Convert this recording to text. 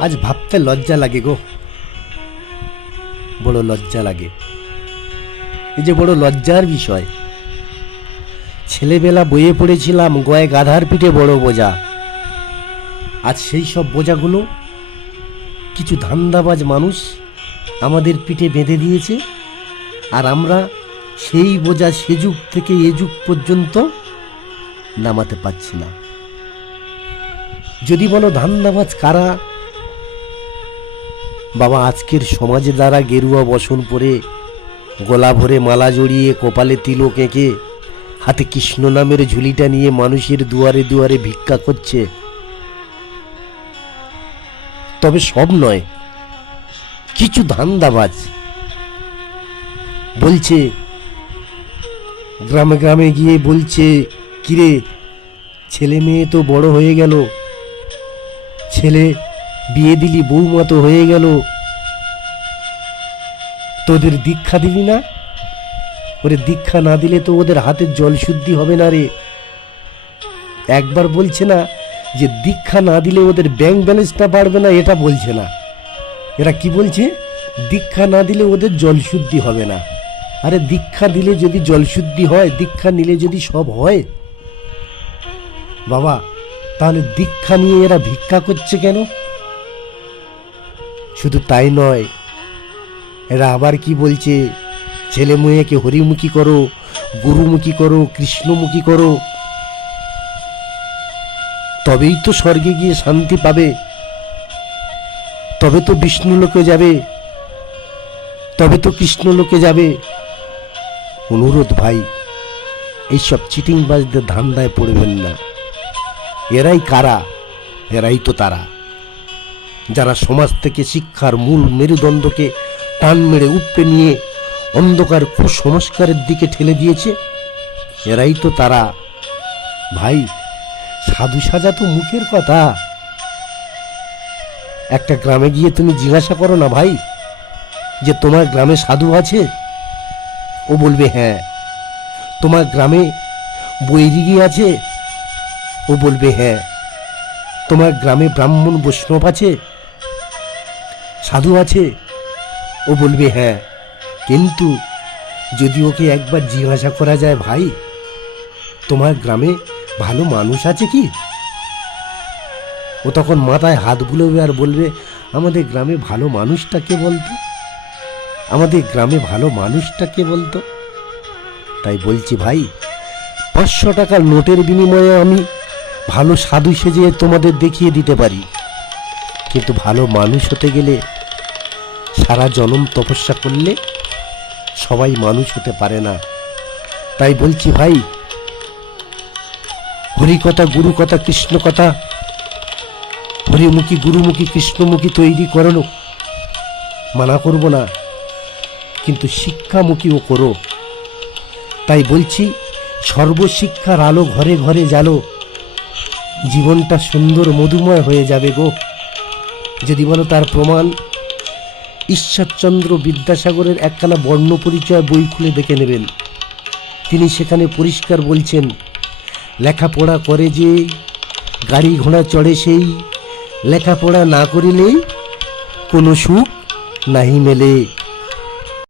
আজ ভাবতে লজ্জা লাগে গো। বড় লজ্জা লাগে। এই যে বড় লজ্জার বিষয়। ছেলেবেলা বইয়ে পড়েছিলাম গয়ে গাধার পিঠে বড় বোঝা। আজ সেই সব বোঝাগুলো কিছু ধান্দাবাজ মানুষ আমাদের পিঠে বেঁধে দিয়েছে, আর আমরা সেই বোঝা সে যুগ থেকে এ যুগ পর্যন্ত নামাতে পারছি না। যদি বলো ধান্দাবাজ কারা বাবা আজকের সমাজে দ্বারা গেরুয়া বসন পরে গলা ভরে মালা জড়িয়ে কপালে তিলক এঁকে হাতে কৃষ্ণ নামের ঝুলিটা নিয়ে মানুষের দুয়ারে দুয়ারে ভিক্ষা করছে। তবে সব নয়, কিছু ধান্দাবাজ বলছে, গ্রামে গ্রামে গিয়ে বলছে, কিরে, ছেলে মেয়ে তো বড় হয়ে গেল, ছেলে বিয়ে দিলি বৌমা তো হয়ে গেল। তোদের দীক্ষা দিবি না? ওরে দীক্ষা না দিলে তো ওদের হাতের জল শুদ্ধি হবে না রে। একবার বলছে না যে দীক্ষা না দিলে ওদের ব্যাংক ব্যালেন্সটা বাড়বে না, এটা বলছে না। এরা কি বলছে? দীক্ষা না দিলে ওদের জল শুদ্ধি হবে না। আরে দীক্ষা দিলে যদি জল শুদ্ধি হয়, দীক্ষা নিলে যদি সব হয়? বাবা, তাহলে দীক্ষা নিয়ে এরা ভিক্ষা করছে কেন? শুধু তাই নয়, এরা আবার কি বলছে? ছেলে মেয়েকে হরিমুখী করো, গুরুমুখী করো, কৃষ্ণমুখী করো। তবেই তো স্বর্গে গিয়ে শান্তি পাবে। তবে তো বিষ্ণু লোকে যাবে। তবে তো কৃষ্ণ লোকে যাবে। অনুরোধ ভাই, এইসব চিটিংবাজদের ধান্দায় পড়বেন না। এরাই কারা? এরাই তো তারা। যারা সমাজ থেকে শিক্ষার মূল মেরুদণ্ডকে টান মেরে উপড়ে নিয়ে অন্ধকার কুসংস্কারের দিকে ঠেলে দিয়েছে, এরাই তো তারা। ভাই, সাধু সাজা তো মুখের কথা। একটা গ্রামে গিয়ে তুমি জিজ্ঞাসা করো না ভাই, যে তোমার গ্রামে সাধু আছে? ও বলবে হ্যাঁ। তোমার গ্রামে বৈরিগি আছে? ও বলবে হ্যাঁ। তোমার গ্রামে ব্রাহ্মণ বৈষ্ণব আছে? সাধু আছে? ও বলবে হ্যাঁ। কিন্তু যদি ওকে একবার জিজ্ঞাসা করা যায়, ভাই, তোমার গ্রামে ভালো মানুষ আছে কি? ও তখন মাথায় হাত বুলবে আর বলবে, আমাদের গ্রামে ভালো মানুষটা কে বলতো? আমাদের গ্রামে ভালো মানুষটা কে বলতো? তাই বলছি, ভাই, পাঁচশো টাকার নোটের বিনিময়ে আমি ভালো সাধু সেজে তোমাদের দেখিয়ে দিতে পারি। কিন্তু ভালো মানুষ হতে গেলে সারা জনম তপস্যা করলে সবাই মানুষ হতে পারে না। তাই বলছি ভাই হরি কথা গুরু কথা কৃষ্ণ কথা হরিমুখী, গুরুমুখী, কৃষ্ণমুখী তৈরি করানো মানা করব না, কিন্তু শিক্ষামুখীও করো। তাই বলছি, সর্বশিক্ষার আলো ঘরে ঘরে জালো জীবনটা সুন্দর, মধুময় হয়ে যাবে গো। যদি বলো তার প্রমাণ, ঈশ্বরচন্দ্র বিদ্যাসাগরের একখানা বর্ণ পরিচয় বই খুলে দেখে নেবেন। তিনি সেখানে পরিষ্কার বলছেন, লেখাপড়া করে যে, গাড়ি ঘোড়া চড়ে সেই, লেখাপড়া না করিলেই কোনো সুখ নাহি মেলে।